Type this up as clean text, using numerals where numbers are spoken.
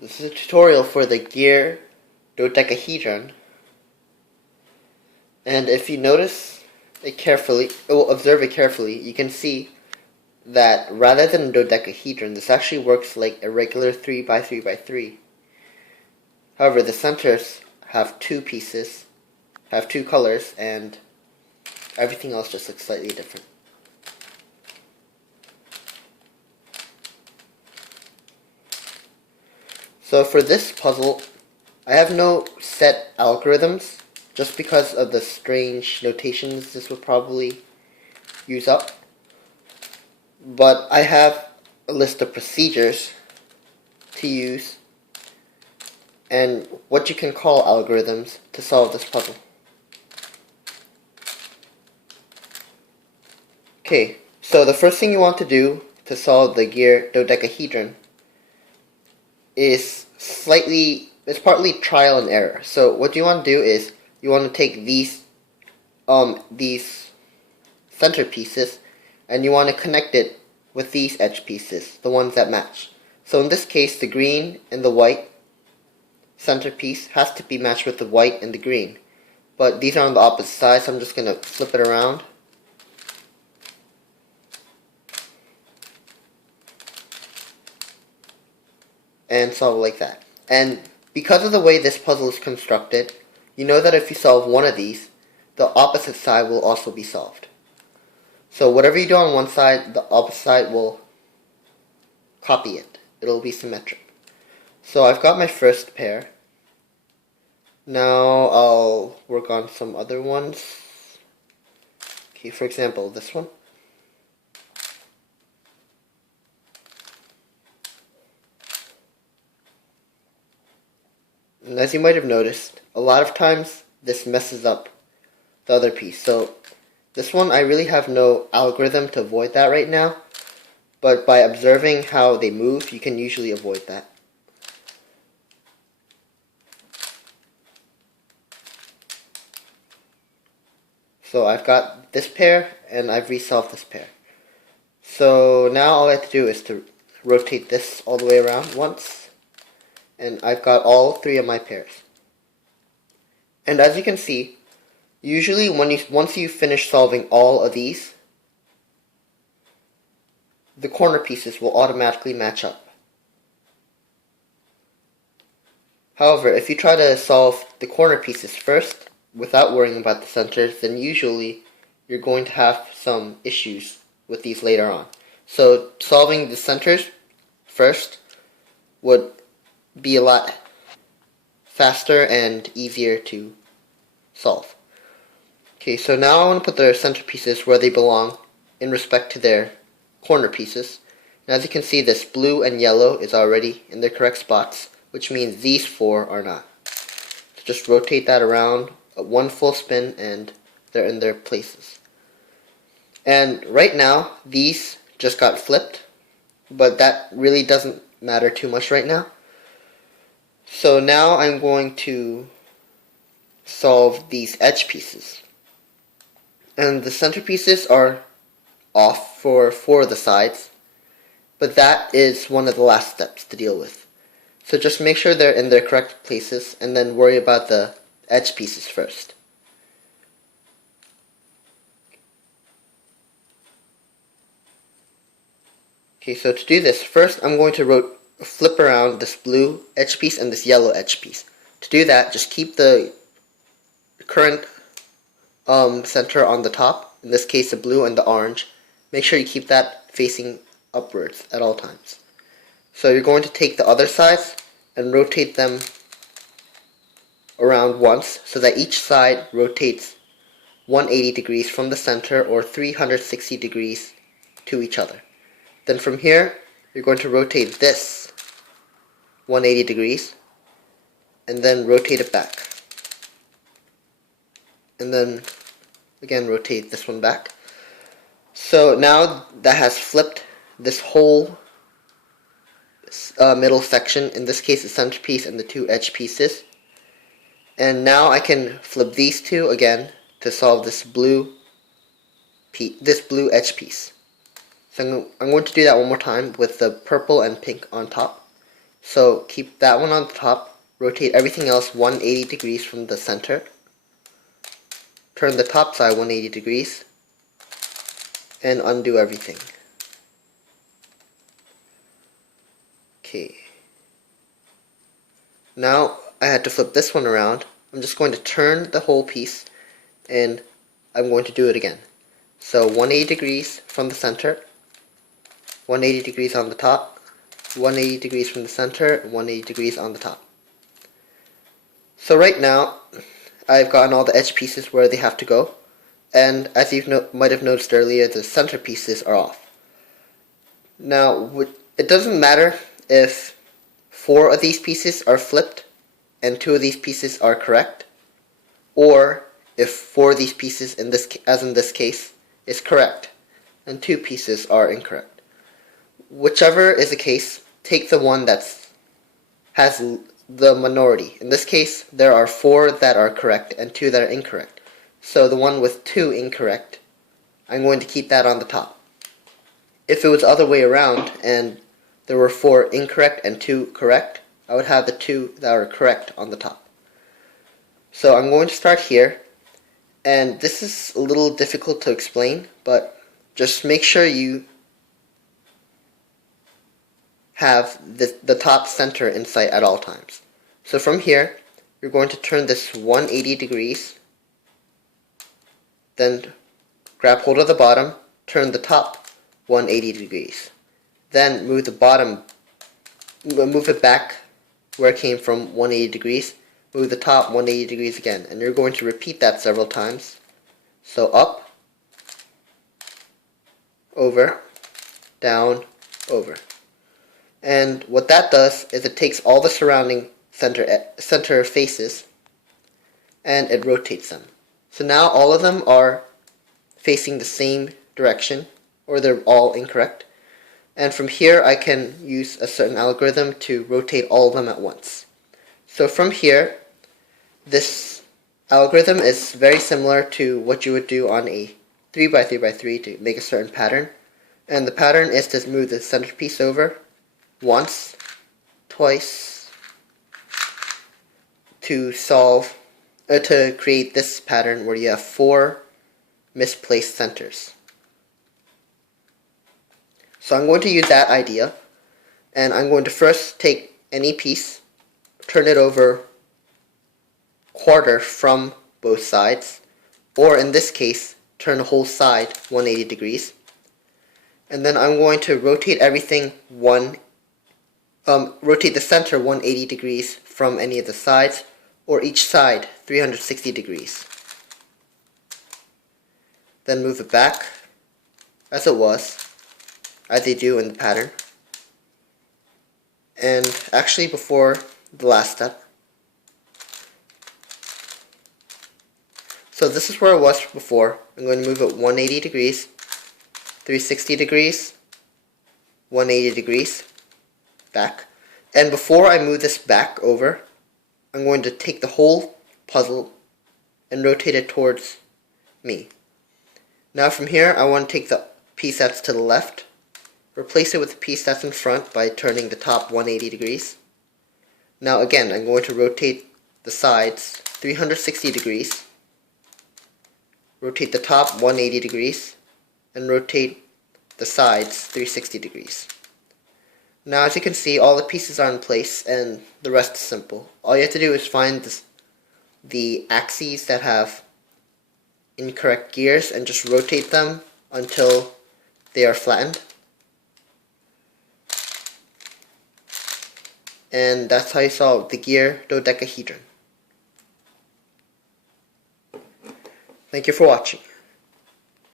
This is a tutorial for the gear Dodecahedron, and if you notice it carefully, observe it carefully, you can see that rather than a dodecahedron, this actually works like a regular 3x3x3. However, the centers have two pieces, have two colors, and everything else just looks slightly different. So for this puzzle, I have no set algorithms, just because of the strange notations this would probably use up. But I have a list of procedures to use and what you can call algorithms to solve this puzzle. Okay, so the first thing you want to do to solve the gear dodecahedron is it's partly trial and error. So what you want to do is you want to take these center pieces and you want to connect it with these edge pieces, the ones that match. So in this case, the green and the white center piece has to be matched with the white and the green. But these are on the opposite side, so I'm just going to flip it around. And solve like that. And because of the way this puzzle is constructed, you know that if you solve one of these, the opposite side will also be solved. So whatever you do on one side, the opposite side will copy it. It'll be symmetric. So I've got my first pair. Now I'll work on some other ones. Okay, for example, this one. And as you might have noticed, a lot of times this messes up the other piece. So this one, I really have no algorithm to avoid that right now, but by observing how they move, you can usually avoid that. So I've got this pair, and I've resolved this pair. So now all I have to do is to rotate this all the way around once, and I've got all three of my pairs. And as you can see, usually once you finish solving all of these, the corner pieces will automatically match up. However, if you try to solve the corner pieces first, without worrying about the centers, then usually you're going to have some issues with these later on. So solving the centers first would be a lot faster and easier to solve. Okay, so now I want to put the center pieces where they belong in respect to their corner pieces. And as you can see, this blue and yellow is already in their correct spots, which means these four are not. So just rotate that around one full spin and they're in their places. And right now, these just got flipped, but that really doesn't matter too much right now. So now I'm going to solve these edge pieces. And the center pieces are off for four of the sides, but that is one of the last steps to deal with. So just make sure they're in their correct places and then worry about the edge pieces first. Okay, so to do this, first I'm going to flip around this blue edge piece and this yellow edge piece. To do that, just keep the current center on the top, in this case the blue and the orange. Make sure you keep that facing upwards at all times. So you're going to take the other sides and rotate them around once so that each side rotates 180 degrees from the center or 360 degrees to each other. Then from here, you're going to rotate this 180 degrees and then rotate it back. And then again rotate this one back. So now that has flipped this whole middle section, in this case the centerpiece and the two edge pieces. And now I can flip these two again to solve this blue edge piece. So I'm going to do that one more time with the purple and pink on top. So keep that one on the top, rotate everything else 180 degrees from the center, turn the top side 180 degrees, and undo everything. Okay. Now I had to flip this one around. I'm just going to turn the whole piece and I'm going to do it again. So 180 degrees from the center, 180 degrees on the top, 180 degrees from the center, 180 degrees on the top. So right now I've gotten all the edge pieces where they have to go, and as you might have noticed earlier, the center pieces are off. Now it doesn't matter if 4 of these pieces are flipped and 2 of these pieces are correct, or if 4 of these pieces, as in this case, is correct and 2 pieces are incorrect. Whichever is the case, take the one that has the minority. In this case, there are 4 that are correct and 2 that are incorrect. So the one with 2 incorrect, I'm going to keep that on the top. If it was the other way around and there were 4 incorrect and 2 correct, I would have the 2 that are correct on the top. So I'm going to start here, and this is a little difficult to explain, but just make sure you have the top center in sight at all times. So from here, you're going to turn this 180 degrees, then grab hold of the bottom, turn the top 180 degrees. Then move the bottom, move it back where it came from 180 degrees, move the top 180 degrees again, and you're going to repeat that several times. So up, over, down, over. And what that does is it takes all the surrounding center faces and it rotates them. So now all of them are facing the same direction, or they're all incorrect. And from here I can use a certain algorithm to rotate all of them at once. So from here, this algorithm is very similar to what you would do on a 3x3x3 to make a certain pattern. And the pattern is to move the centerpiece over once, twice, to create this pattern where you have 4 misplaced centers. So I'm going to use that idea, and I'm going to first take any piece, turn it over quarter from both sides, or in this case, turn the whole side 180 degrees. And then I'm going to rotate everything rotate the center 180 degrees from any of the sides, or each side 360 degrees. Then move it back as it was, as they do in the pattern. And actually before the last step, so this is where it was before. I'm going to move it 180 degrees, 360 degrees, 180 degrees, back. And before I move this back over, I'm going to take the whole puzzle and rotate it towards me. Now from here, I want to take the piece that's to the left, replace it with the piece that's in front by turning the top 180 degrees. Now again, I'm going to rotate the sides 360 degrees, rotate the top 180 degrees, and rotate the sides 360 degrees. Now as you can see, all the pieces are in place and the rest is simple. All you have to do is find the axes that have incorrect gears and just rotate them until they are flattened. And that's how you solve the gear dodecahedron. Thank you for watching.